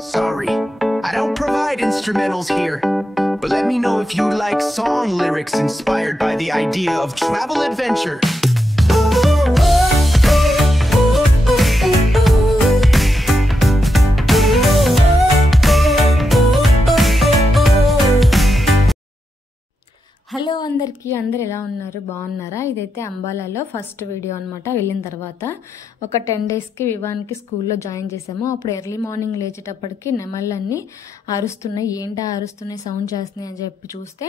Sorry, I don't provide instrumentals here. But let me know if you like song lyrics inspired by the idea of travel adventure. Hello అందరికీ, అందరు ఎలా ఉన్నారు? బాగున్నారా? ఇదైతే అంబాలాలో first video అనమాట. వెళ్ళిన తర్వాత ఒక 10 డేస్కి వివాన్కి స్కూల్లో జాయిన్ చేసాము. అప్పుడు ఎర్లీ మార్నింగ్ లేచేటప్పటికి నెమళ్ళన్నీ అరుస్తున్నాయి. ఏంటా అరుస్తున్నాయి, సౌండ్ చేస్తున్నాయి అని చెప్పి చూస్తే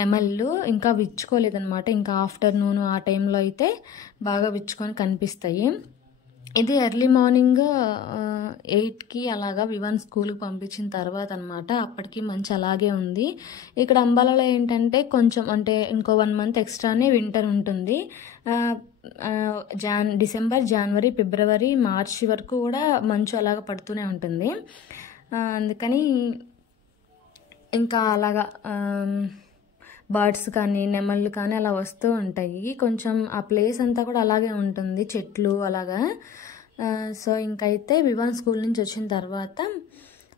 నెమళ్ళు ఇంకా విచ్చుకోలేదన్నమాట. ఇంకా ఆఫ్టర్నూన్ ఆ టైంలో అయితే బాగా విచ్చుకొని కనిపిస్తాయి. ఇది ఎర్లీ మార్నింగ్ 8కి అలాగా వివాన్ స్కూల్కి పంపించిన తర్వాత అనమాట. అప్పటికి మంచి అలాగే ఉంది. ఇక్కడ అంబాలాలో ఏంటంటే కొంచెం అంటే ఇంకో 1 మంత్ ఎక్స్ట్రానే వింటర్ ఉంటుంది. డిసెంబర్, జనవరి, ఫిబ్రవరి, మార్చి వరకు కూడా మంచు అలాగా పడుతూనే ఉంటుంది. అందుకని ఇంకా అలాగా బర్డ్స్ కానీ నెమళ్ళు కానీ అలా వస్తూ ఉంటాయి. కొంచెం ఆ ప్లేస్ అంతా కూడా అలాగే ఉంటుంది, చెట్లు అలాగా. సో ఇంకైతే వివాన్ స్కూల్ నుంచి వచ్చిన తర్వాత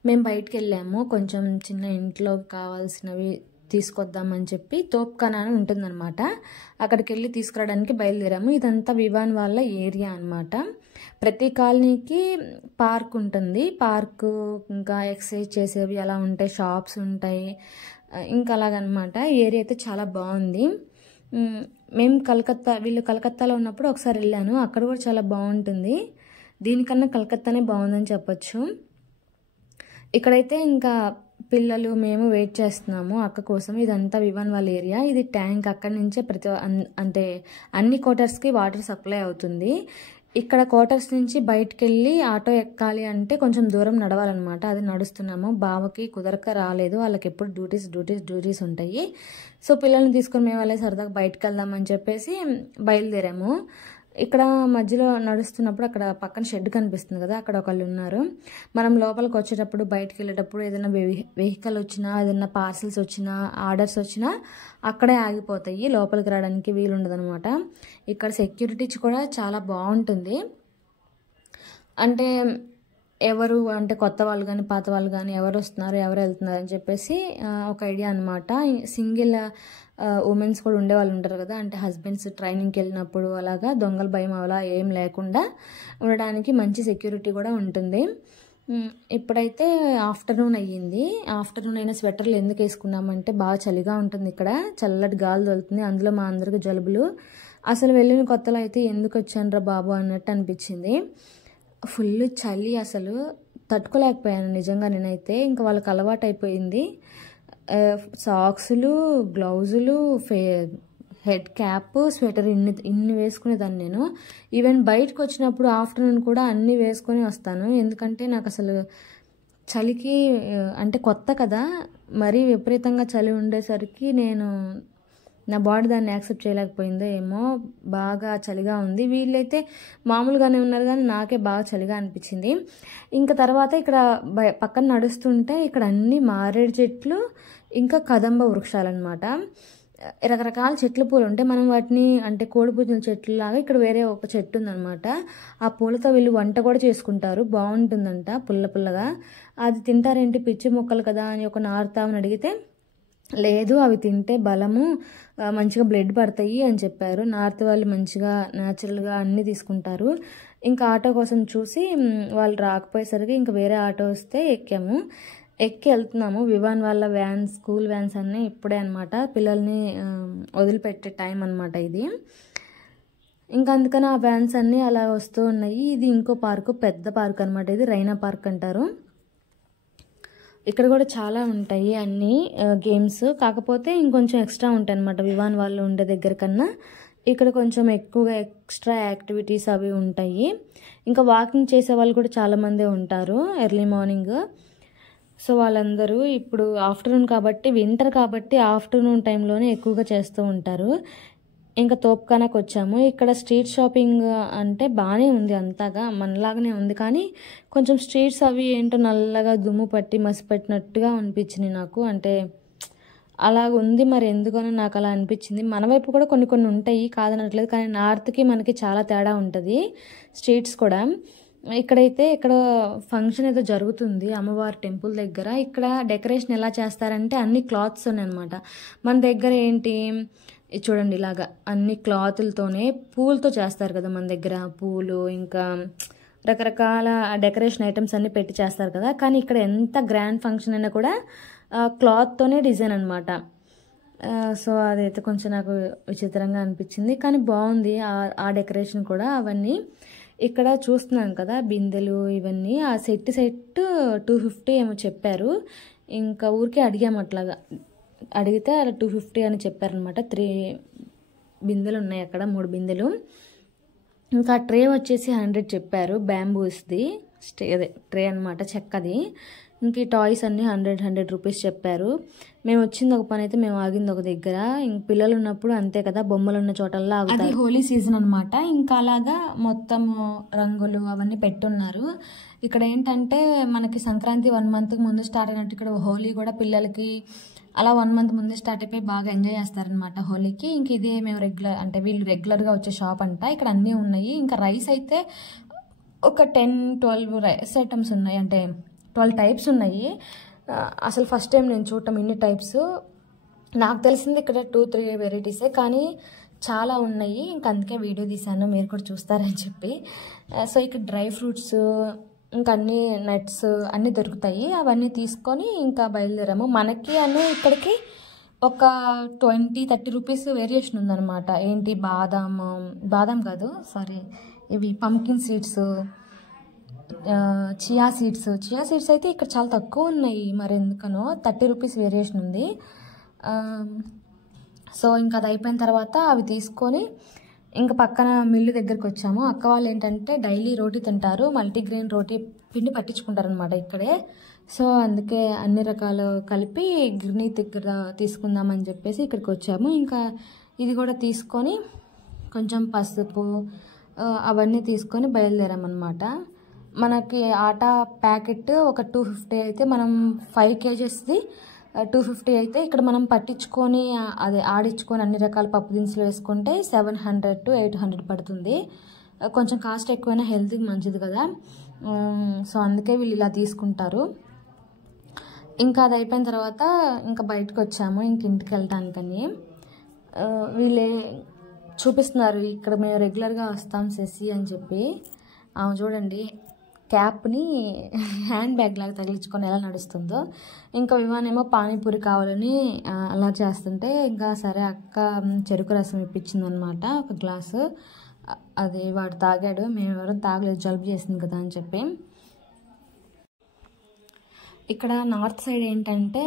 మేము బయటికి వెళ్ళాము. కొంచెం చిన్న ఇంట్లో కావాల్సినవి తీసుకొద్దామని చెప్పి తోప్ఖానా అని ఉంటుందన్నమాట. అక్కడికి వెళ్ళి తీసుకురావడానికి బయలుదేరాము. ఇదంతా వివాన్ వాళ్ళ ఏరియా అనమాట. ప్రతి కాలనీకి పార్క్ ఉంటుంది. పార్కు ఇంకా ఎక్సర్సైజ్ చేసేవి అలా ఉంటాయి, షాప్స్ ఉంటాయి, ఇంకా అలాగనమాట. ఏరియా అయితే చాలా బాగుంది. మేము వీళ్ళు కలకత్తాలో ఉన్నప్పుడు ఒకసారి వెళ్ళాను. అక్కడ కూడా చాలా బాగుంటుంది. దీనికన్నా కలకత్తానే బాగుందని చెప్పచ్చు. ఇక్కడైతే ఇంకా పిల్లలు మేము వెయిట్ చేస్తున్నాము అక్క కోసం. ఇదంతా వివాన్ వాళ్ళ ఏరియా. ఇది ట్యాంక్. అక్కడి నుంచే అంటే అన్ని క్వార్టర్స్కి వాటర్ సప్లై అవుతుంది. ఇక్కడ క్వార్టర్స్ నుంచి బయటకు వెళ్ళి ఆటో ఎక్కాలి అంటే కొంచెం దూరం నడవాలన్నమాట. అది నడుస్తున్నాము. బావకి కుదరక రాలేదు. వాళ్ళకి ఎప్పుడు డ్యూటీస్ ఉంటాయి. సో పిల్లల్ని తీసుకొని మేము వాళ్ళే సరదాగా బయటకు వెళ్దామని చెప్పేసి బయలుదేరాము. ఇక్కడ మధ్యలో నడుస్తున్నప్పుడు అక్కడ పక్కన షెడ్ కనిపిస్తుంది కదా, అక్కడ ఒకళ్ళు ఉన్నారు. మనం లోపలికి వచ్చేటప్పుడు బయటకు వెళ్ళేటప్పుడు ఏదైనా వెహికల్ వచ్చినా, ఏదైనా పార్సిల్స్ వచ్చినా, ఆర్డర్స్ వచ్చినా అక్కడే ఆగిపోతాయి. లోపలికి రావడానికి వీలుండదు అనమాట. ఇక్కడ సెక్యూరిటీ కూడా చాలా బాగుంటుంది. అంటే ఎవరు అంటే కొత్త వాళ్ళు కానీ పాత వాళ్ళు కానీ ఎవరు వస్తున్నారు, ఎవరు వెళ్తున్నారు అని చెప్పేసి ఒక ఐడియా అనమాట. సింగిల్ ఉమెన్స్ కూడా ఉండేవాళ్ళు ఉంటారు కదా, అంటే హస్బెండ్స్ ట్రైనింగ్కి వెళ్ళినప్పుడు అలాగా దొంగల భయం అలా ఏం లేకుండా ఉండడానికి మంచి సెక్యూరిటీ కూడా ఉంటుంది. ఇప్పుడైతే ఆఫ్టర్నూన్ అయ్యింది. ఆఫ్టర్నూన్ అయినా స్వెటర్లు ఎందుకు వేసుకున్నామంటే బాగా చలిగా ఉంటుంది. ఇక్కడ చల్లటి గాలి తగులుతుంది. అందులో మా అందరికి జలుబులు. అసలు వెళ్ళిన కొత్తలో అయితే ఎందుకు వచ్చానురా బాబు అన్నట్టు అనిపించింది. ఫుల్ చలి, అసలు తట్టుకోలేకపోయాను నిజంగా నేనైతే. ఇంకా వాళ్ళకి అలవాటు అయిపోయింది. సాక్సులు, గ్లౌజులు, హెడ్ క్యాప్, స్వెటర్ ఇన్ని వేసుకునేదాన్ని నేను. ఈవెన్ బయటకు వచ్చినప్పుడు ఆఫ్టర్నూన్ కూడా అన్నీ వేసుకొని వస్తాను. ఎందుకంటే నాకు అసలు చలికి అంటే కొత్త కదా, మరీ విపరీతంగా చలి ఉండేసరికి నా బాడీ దాన్ని యాక్సెప్ట్ చేయలేకపోయిందో ఏమో. బాగా చలిగా ఉంది. వీళ్ళైతే మామూలుగానే ఉన్నారు కానీ నాకే బాగా చలిగా అనిపించింది. ఇంకా తర్వాత ఇక్కడ పక్కన నడుస్తుంటే ఇక్కడ అన్ని మారేడు చెట్లు, ఇంకా కదంబ వృక్షాలన్నమాట. రకరకాల చెట్ల పూలు ఉంటాయి. మనం వాటిని అంటే కోడిపుంజుల చెట్లు లాగా ఇక్కడ వేరే ఒక చెట్టు ఉందన్నమాట. ఆ పూలతో వీళ్ళు వంట కూడా చేసుకుంటారు. బాగుంటుందంట, పుల్లగా. అది తింటారేంటి, పిచ్చి మొక్కలు కదా అని ఒక నారుతామని అడిగితే లేదు, అవి తింటే బలము, మంచిగా బ్లడ్ పడతాయి అని చెప్పారు. నార్త్ వాళ్ళు మంచిగా న్యాచురల్గా అన్నీ తీసుకుంటారు. ఇంకా ఆటో కోసం చూసి వాళ్ళు రాకపోయేసరికి ఇంకా వేరే ఆటో వస్తే ఎక్కి వెళ్తున్నాము. వివాన్ వాళ్ళ వ్యాన్స్, స్కూల్ వ్యాన్స్ అన్నీ ఇప్పుడే అనమాట. పిల్లల్ని వదిలిపెట్టే టైం అనమాట ఇది. ఇంకా అందుకని ఆ వ్యాన్స్ అన్నీ అలా వస్తూ ఉన్నాయి. ఇది ఇంకో పార్కు, పెద్ద పార్క్ అనమాట. ఇది రైనా పార్క్ అంటారు. ఇక్కడ కూడా చాలా ఉంటాయి అన్ని గేమ్స్. కాకపోతే ఇంకొంచెం ఎక్స్ట్రా ఉంటాయి అనమాట వివాన్ వాళ్ళు ఉండే దగ్గర కన్నా. ఇక్కడ కొంచెం ఎక్కువగా ఎక్స్ట్రా యాక్టివిటీస్ అవి ఉంటాయి. ఇంకా వాకింగ్ చేసే వాళ్ళు కూడా చాలామందే ఉంటారు ఎర్లీ మార్నింగ్. సో వాళ్ళందరూ ఇప్పుడు ఆఫ్టర్నూన్ కాబట్టి, వింటర్ కాబట్టి ఆఫ్టర్నూన్ టైంలోనే ఎక్కువగా చేస్తూ ఉంటారు. ఇంకా తోప్ఖానాకి వచ్చాము. ఇక్కడ స్ట్రీట్ షాపింగ్ అంటే బాగానే ఉంది, అంతగా మనలాగానే ఉంది. కానీ కొంచెం స్ట్రీట్స్ అవి ఏంటో నల్లగా దుమ్ము పట్టి మసి పట్టినట్టుగా అనిపించింది నాకు. అంటే అలాగ ఉంది, మరి ఎందుకని నాకు అలా అనిపించింది. మన వైపు కూడా కొన్ని ఉంటాయి, కాదనట్లేదు. కానీ నార్త్కి మనకి చాలా తేడా ఉంటుంది స్ట్రీట్స్ కూడా. ఇక్కడైతే ఇక్కడ ఫంక్షన్ ఏదో జరుగుతుంది అమ్మవారి టెంపుల్ దగ్గర. ఇక్కడ డెకరేషన్ ఎలా చేస్తారంటే అన్ని క్లాత్స్ ఉన్నాయన్నమాట. మన దగ్గర ఏంటి చూడండి, ఇలాగా అన్ని క్లాతులతోనే పూలతో చేస్తారు కదా మన దగ్గర. పూలు ఇంకా రకరకాల డెకరేషన్ ఐటమ్స్ అన్నీ పెట్టి చేస్తారు కదా. కానీ ఇక్కడ ఎంత గ్రాండ్ ఫంక్షన్ అయినా కూడా క్లాత్తోనే డిజైన్ అనమాట. సో అదైతే కొంచెం నాకు విచిత్రంగా అనిపించింది, కానీ బాగుంది ఆ డెకరేషన్ కూడా. అవన్నీ ఇక్కడ చూస్తున్నాం కదా బిందెలు ఇవన్నీ. ఆ సెట్ 250 ఏమో చెప్పారు. ఇంకా ఊరికే అడిగాము, అట్లాగా అడిగితే అలా 250 అని చెప్పారనమాట. 3 బిందెలు ఉన్నాయి అక్కడ, 3 బిందెలు. ఇంకా ట్రే వచ్చేసి 100 చెప్పారు. బ్యాంబూస్ది అదే ట్రే అనమాట, చెక్కది. ఇంక ఈ టాయ్స్ అన్నీ 100 రూపీస్ చెప్పారు. మేము వచ్చింది ఒక పని అయితే మేము ఆగింది ఒక దగ్గర. ఇంక పిల్లలు ఉన్నప్పుడు అంతే కదా, బొమ్మలు ఉన్న చోటల్లో ఆగుతారు. అది హోలీ సీజన్ అనమాట. ఇంకా అలాగా మొత్తం రంగులు అవన్నీ పెట్టున్నారు. ఇక్కడ ఏంటంటే మనకి సంక్రాంతి 1 మంత్ ముందు స్టార్ట్ అయినట్టు ఇక్కడ హోలీ కూడా పిల్లలకి అలా 1 మంత్ ముందే స్టార్ట్ అయిపోయి బాగా ఎంజాయ్ చేస్తారనమాట హోలీకి. ఇంక ఇదే మేము వీళ్ళు రెగ్యులర్గా వచ్చే షాప్ అంట. ఇక్కడ అన్నీ ఉన్నాయి. ఇంకా రైస్ అయితే ఒక 10-12 రైస్ ఐటమ్స్ ఉన్నాయి, అంటే 12 టైప్స్ ఉన్నాయి. అసలు ఫస్ట్ టైం నేను చూడటం ఇన్ని టైప్స్. నాకు తెలిసింది ఇక్కడ 2-3 వెరైటీసే, కానీ చాలా ఉన్నాయి. ఇంక అందుకే వీడియో తీశాను, మీరు కూడా చూస్తారని చెప్పి. సో ఇక్కడ డ్రై ఫ్రూట్స్ ఇంకా అన్ని నట్స్ అన్నీ దొరుకుతాయి. అవన్నీ తీసుకొని ఇంకా బయలుదేరాము. మనకి ఇక్కడికి ఒక 20-30 రూపీస్ వేరియేషన్ ఉందన్నమాట. ఏంటి బాదం కాదు, సారీ, ఇవి పంకిన్ సీడ్స్, చియా సీడ్స్ అయితే ఇక్కడ చాలా తక్కువ ఉన్నాయి. మరి ఎందుకనో 30 రూపీస్ వేరియేషన్ ఉంది. సో ఇంకా అది అయిపోయిన తర్వాత అవి తీసుకొని ఇంకా పక్కన మిల్లు దగ్గరికి వచ్చాము. అక్క వాళ్ళు ఏంటంటే డైలీ రోటీ తింటారు, మల్టీగ్రెయిన్ రోటీ పిండి పట్టించుకుంటారనమాట ఇక్కడే. సో అందుకే అన్ని రకాలు కలిపి గిర్నీ దగ్గర తీసుకుందామని చెప్పేసి ఇక్కడికి వచ్చాము. ఇంకా ఇది కూడా తీసుకొని కొంచెం పసుపు అవన్నీ తీసుకొని బయలుదేరామన్నమాట. మనకి ఆటా ప్యాకెట్ ఒక 250 అయితే, మనం 5 kgsది 250 అయితే ఇక్కడ మనం పట్టించుకొని అదే ఆడించుకొని అన్ని రకాల పప్పు దినుసులు వేసుకుంటే 700-800 పడుతుంది. కొంచెం కాస్ట్ ఎక్కువైనా హెల్త్కి మంచిది కదా. సో అందుకే వీళ్ళు ఇలా తీసుకుంటారు. ఇంకా అది అయిపోయిన తర్వాత ఇంకా బయటకు వచ్చాము ఇంటికి వెళ్ళటానికని. వీళ్ళే చూపిస్తున్నారు, ఇక్కడ మేము రెగ్యులర్గా వస్తాం శశి అని చెప్పి. చూడండి క్యాప్ని హ్యాండ్ బ్యాగ్ లాగా తగిలించుకొని ఎలా నడుస్తుందో. ఇంకా విమానేమో పానీపూరి కావాలని అలా చేస్తుంటే ఇంకా సరే అక్క చెరుకు రసం ఇప్పించిందనమాట ఒక గ్లాసు. అది వాడు తాగాడు, మేము ఎవరో తాగలేదు, జలుబు చేసింది కదా అని చెప్పి. ఇక్కడ నార్త్ సైడ్ ఏంటంటే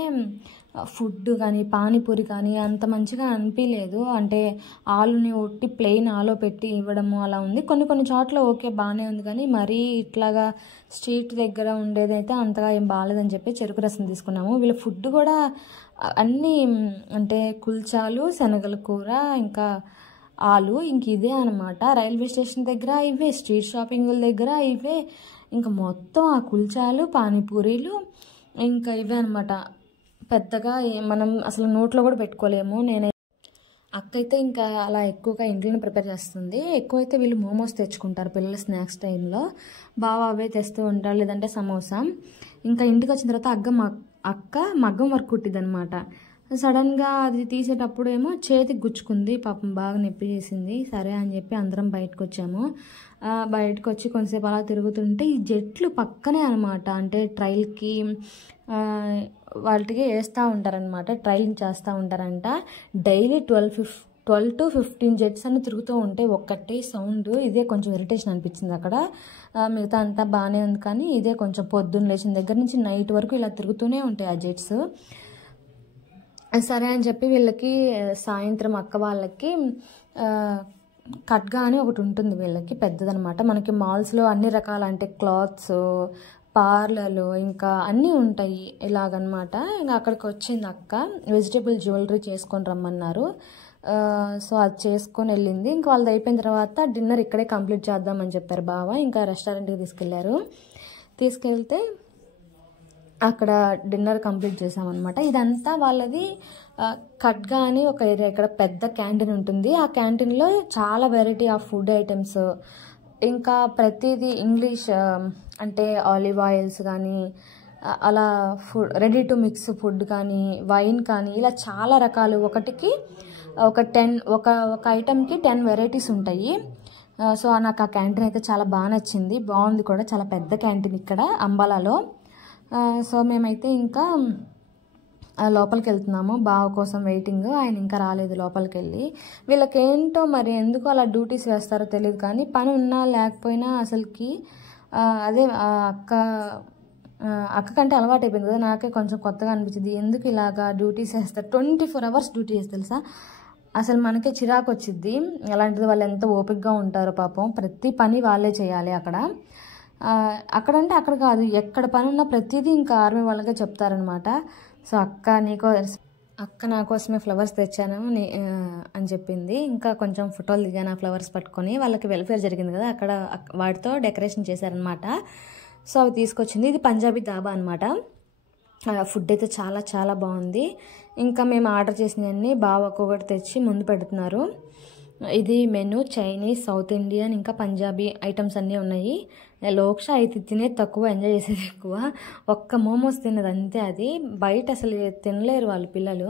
ఫుడ్ కానీ పానీపూరి కానీ అంత మంచిగా అనిపించలేదు. అంటే ఆలుని ఒట్టి ప్లెయిన్ ఆలో పెట్టి ఇవ్వడము అలా ఉంది. కొన్ని చోట్ల ఓకే బాగానే ఉంది, కానీ మరీ ఇట్లాగా స్ట్రీట్ దగ్గర ఉండేదైతే అంతగా ఏం బాగాలేదని చెప్పి చెరుకు రసం తీసుకున్నాము. వీళ్ళ ఫుడ్ కూడా అన్నీ అంటే కుల్చాలు, శనగల కూర, ఇంకా ఆలు, ఇంక ఇదే అనమాట. రైల్వే స్టేషన్ దగ్గర ఇవే, స్ట్రీట్ షాపింగుల దగ్గర ఇవే, ఇంకా మొత్తం ఆ కుల్చాలు పానీపూరీలు ఇంకా ఇవే అనమాట. పెద్దగా మనం అసలు నోట్లో కూడా పెట్టుకోలేము. అక్క అయితే ఇంకా అలా ఎక్కువగా ఇంట్లోనే ప్రిపేర్ చేస్తుంది. ఎక్కువైతే వీళ్ళు మోమోస్ తెచ్చుకుంటారు పిల్లలు స్నాక్స్ టైంలో, బాగా అవే తెస్తూ ఉంటారు, లేదంటే సమోసా. ఇంకా ఇంటికి వచ్చిన తర్వాత అక్క మగ్గం వర్క్ కుట్టింది అనమాట. సడన్గా అది తీసేటప్పుడు ఏమో చేతికి గుచ్చుకుంది, పాపం బాగా నొప్పి చేసింది. సరే అని చెప్పి అందరం బయటకు వచ్చాము. బయటకు వచ్చి కొంతసేపు అలా తిరుగుతుంటే ఈ జెట్లు పక్కనే అనమాట, అంటే ట్రైల్కి వాటికి వేస్తూ ఉంటారనమాట, ట్రైలింగ్ చేస్తూ ఉంటారంట. డైలీ 12-15 జెట్స్ అన్ని తిరుగుతూ ఉంటాయి. ఒక్కటే సౌండ్, ఇదే కొంచెం ఇరిటేషన్ అనిపించింది అక్కడ. మిగతా అంతా బాగానే ఉంది, కానీ ఇదే కొంచెం పొద్దున్న లేచిన దగ్గర నుంచి నైట్ వరకు ఇలా తిరుగుతూనే ఉంటాయి ఆ జెట్స్. సరే అని చెప్పి వీళ్ళకి సాయంత్రం అక్క వాళ్ళకి ఖడ్గా అని ఒకటి ఉంటుంది వీళ్ళకి, పెద్దదనమాట. మనకి మాల్స్లో అన్ని రకాల అంటే క్లాత్స్, పార్లర్లు ఇంకా అన్నీ ఉంటాయి ఇలాగనమాట. ఇంకా అక్కడికి వచ్చింది అక్క, వెజిటేబుల్ జ్యువెలరీ చేసుకొని రమ్మన్నారు. సో అది చేసుకొని వెళ్ళింది. ఇంకా వాళ్ళది అయిపోయిన తర్వాత డిన్నర్ ఇక్కడే కంప్లీట్ చేద్దామని చెప్పారు బావ. ఇంకా రెస్టారెంట్కి తీసుకెళ్తే అక్కడ డిన్నర్ కంప్లీట్ చేసామన్నమాట. ఇదంతా వాళ్ళది ఖడ్గా అని ఒక ఏరియా, ఇక్కడ పెద్ద క్యాంటీన్ ఉంటుంది. ఆ క్యాంటీన్లో చాలా వెరైటీ ఆఫ్ ఫుడ్ ఐటమ్స్ ఇంకా ప్రతిదీ ఇంగ్లీష్, అంటే ఆలివ్ ఆయిల్స్ కానీ అలా food, ready to mix food కానీ, వైన్ కానీ, ఇలా చాలా రకాలు. ఒకటికి ఒక 10 ఒక ఐటెంకి 10 వెరైటీస్ ఉంటాయి. సో నాకు ఆ క్యాంటీన్ అయితే చాలా బాగా నచ్చింది, బాగుంది కూడా. చాలా పెద్ద క్యాంటీన్ ఇక్కడ అంబాలాలో. సో మేమైతే ఇంకా లోపలికి వెళ్తున్నాము, బావ కోసం వెయిటింగ్. ఆయన ఇంకా రాలేదు లోపలికి వెళ్ళి. వీళ్ళకేంటో మరి ఎందుకు అలా డ్యూటీస్ వేస్తారో తెలియదు, కానీ పని ఉన్నా లేకపోయినా అసలుకి అదే అక్క కంటే అలవాటు అయిపోయింది కదా, నాకే కొంచెం కొత్తగా అనిపించింది. ఎందుకు ఇలాగా డ్యూటీస్ వేస్తారు, 24 hours డ్యూటీ చేస్తే తెలుసా, అసలు మనకే చిరాకు వచ్చింది. అలాంటిది వాళ్ళు ఎంత ఓపికగా ఉంటారో పాపం. ప్రతి పని వాళ్ళే చేయాలి అక్కడంటే అక్కడ కాదు, ఎక్కడ పని ఉన్నా ప్రతిదీ ఇంకా ఆర్మీ వాళ్ళకే చెప్తారనమాట. సో అక్క నా కోసమే ఫ్లవర్స్ తెచ్చాను అని చెప్పింది. ఇంకా కొంచెం ఫోటోలు దిగాను ఆ ఫ్లవర్స్ పట్టుకొని. వాళ్ళకి వెల్ఫేర్ జరిగింది కదా, అక్కడ వాటితో డెకరేషన్ చేశారనమాట. సో అవి తీసుకొచ్చింది. ఇది పంజాబీ దాబా అనమాట. ఫుడ్ అయితే చాలా చాలా బాగుంది. ఇంకా మేము ఆర్డర్ చేసినవన్నీ బావ ఒక్కొక్కటి తెచ్చి ముందు పెడుతున్నారు. ఇది మెనూ చైనీస్, సౌత్ ఇండియన్, ఇంకా పంజాబీ ఐటమ్స్ అన్నీ ఉన్నాయి. లోక్ష అయితే తినేది తక్కువ, ఎంజాయ్ చేసేది ఎక్కువ. ఒక్క మోమోస్ తిన్నది అంతే. అది బయట అసలు తినలేరు వాళ్ళు పిల్లలు,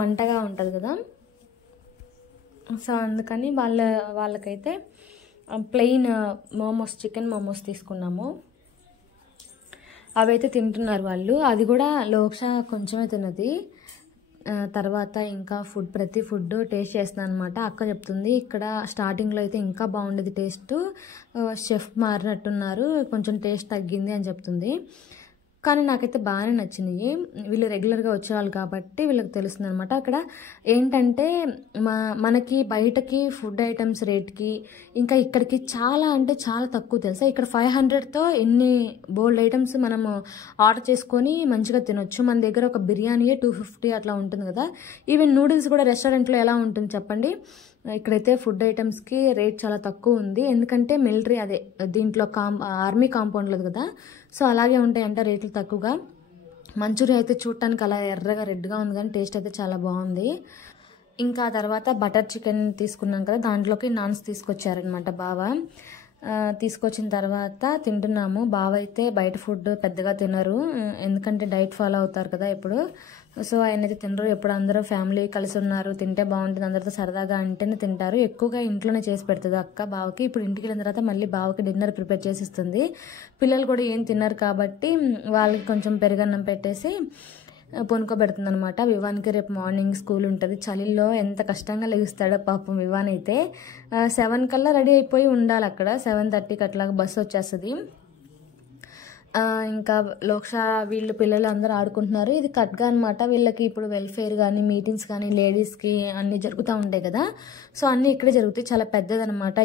మంటగా ఉంటుంది కదా. సో అందుకని వాళ్ళకైతే ప్లెయిన్ మోమోస్, చికెన్ మోమోస్ తీసుకున్నాము. అవైతే తింటున్నారు వాళ్ళు. అది కూడా లోక్ష కొంచెమే తిన్నది. తర్వాత ఇంకా ప్రతి ఫుడ్ టేస్ట్ చేస్తున్నాను అనమాట. అక్క చెప్తుంది ఇక్కడ స్టార్టింగ్లో అయితే ఇంకా బాగుండేది టేస్ట్, షెఫ్ మారినట్టున్నారు, కొంచెం టేస్ట్ తగ్గింది అని చెప్తుంది. కానీ నాకైతే బాగానే నచ్చినాయి. వీళ్ళు రెగ్యులర్గా వచ్చేవాళ్ళు కాబట్టి వీళ్ళకి తెలుస్తుంది అనమాట. అక్కడ ఏంటంటే మనకి బయటకి ఫుడ్ ఐటమ్స్ రేట్కి ఇంకా ఇక్కడికి చాలా అంటే చాలా తక్కువ తెలుసా. ఇక్కడ 500తో ఎన్ని బోల్డ్ ఐటమ్స్ మనము ఆర్డర్ చేసుకొని మంచిగా తినొచ్చు. మన దగ్గర ఒక బిర్యానీయే 250 అట్లా ఉంటుంది కదా. ఈవెన్ నూడిల్స్ కూడా రెస్టారెంట్లో ఎలా ఉంటుంది చెప్పండి. ఇక్కడైతే ఫుడ్ ఐటమ్స్కి రేట్ చాలా తక్కువ ఉంది, ఎందుకంటే మిలిటరీ అదే దీంట్లో ఆర్మీ కాంపౌండ్లో కదా. సో అలాగే ఉంటాయంట రేట్లు తక్కువగా. మంచూరియా అయితే చూడటానికి అలా ఎర్రగా రెడ్గా ఉంది, కానీ టేస్ట్ అయితే చాలా బాగుంది. ఇంకా తర్వాత బటర్ చికెన్ తీసుకున్నాం కదా, దాంట్లోకి నాన్స్ తీసుకొచ్చారనమాట బావ. తీసుకొచ్చిన తర్వాత తింటున్నాము. బావ అయితే బయట ఫుడ్ పెద్దగా తినరు, ఎందుకంటే డైట్ ఫాలో అవుతారు కదా ఎప్పుడు. సో ఆయన అయితే తినరు. ఎప్పుడు అందరూ ఫ్యామిలీ కలిసి ఉన్నారు, తింటే బాగుంటుంది, అందరితో సరదాగా అంటేనే తింటారు. ఎక్కువగా ఇంట్లోనే చేసి పెడుతుంది అక్క బావకి. ఇప్పుడు ఇంటికి వెళ్ళిన తర్వాత మళ్ళీ బావకి డిన్నర్ ప్రిపేర్ చేసి ఇస్తుంది. పిల్లలు కూడా ఏం తిన్నారు కాబట్టి వాళ్ళకి కొంచెం పెరుగన్నం పెట్టేసి పొనుకోబెడుతుంది అనమాట. వివాన్కి రేపు మార్నింగ్ స్కూల్ ఉంటుంది. చలిలో ఎంత కష్టంగా లెగుస్తాడో పాపం వివాన్ అయితే. 7 కల్లా రెడీ అయిపోయి ఉండాలి అక్కడ. 7:30కి అట్లాగా బస్సు వచ్చేస్తుంది. ఇంకా లోక్ష వీళ్ళు పిల్లలు అందరూ ఆడుకుంటున్నారు. ఇది కట్గా అనమాట. వీళ్ళకి ఇప్పుడు వెల్ఫేర్ కానీ మీటింగ్స్ కానీ లేడీస్కి అన్నీ జరుగుతూ ఉంటాయి కదా. సో అన్నీ ఇక్కడే జరుగుతాయి. చాలా పెద్దదనమాట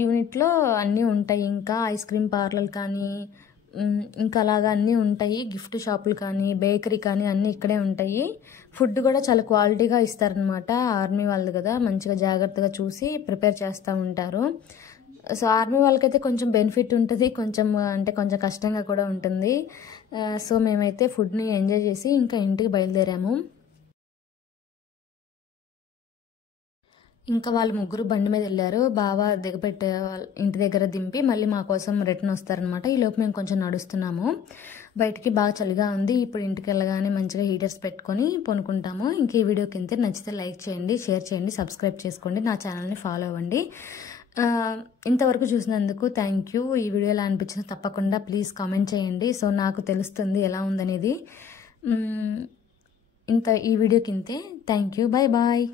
యూనిట్లో అన్నీ ఉంటాయి. ఇంకా ఐస్ క్రీమ్ పార్లర్ కానీ ఇంకా అలాగా అన్నీ ఉంటాయి. గిఫ్ట్ షాపులు కానీ బేకరీ కానీ అన్నీ ఇక్కడే ఉంటాయి. ఫుడ్ కూడా చాలా క్వాలిటీగా ఇస్తారనమాట. ఆర్మీ వాళ్ళు కదా, మంచిగా జాగ్రత్తగా చూసి ప్రిపేర్ చేస్తూ ఉంటారు. సో ఆర్మీ వాళ్ళకైతే కొంచెం బెనిఫిట్ ఉంటుంది, కొంచెం కష్టంగా కూడా ఉంటుంది. సో మేమైతే ఫుడ్ని ఎంజాయ్ చేసి ఇంకా ఇంటికి బయలుదేరాము. ఇంకా వాళ్ళు ముగ్గురు బండి మీద వెళ్ళారు. బావ దిగబెట్టే ఇంటి దగ్గర దింపి మళ్ళీ మా కోసం రిటర్న్ వస్తారనమాట. ఈలోపు మేము కొంచెం నడుస్తున్నాము. బయటికి బాగా చలిగా ఉంది. ఇప్పుడు ఇంటికి వెళ్ళగానే మంచిగా హీటర్స్ పెట్టుకొని పొనుకుంటాము. ఇంక ఈ వీడియోకి ఇంతే. నచ్చితే లైక్ చేయండి, షేర్ చేయండి, సబ్స్క్రైబ్ చేసుకోండి, నా ఛానల్ని ఫాలో అవ్వండి. ఇంతవరకు చూసినందుకు థ్యాంక్ యూ. ఈ వీడియో ఎలా అనిపించిందో తప్పకుండా ప్లీజ్ కామెంట్ చేయండి. సో నాకు తెలుస్తుంది ఎలా ఉందనేది. ఈ వీడియోకి ఇంతే. Thank you. Bye bye.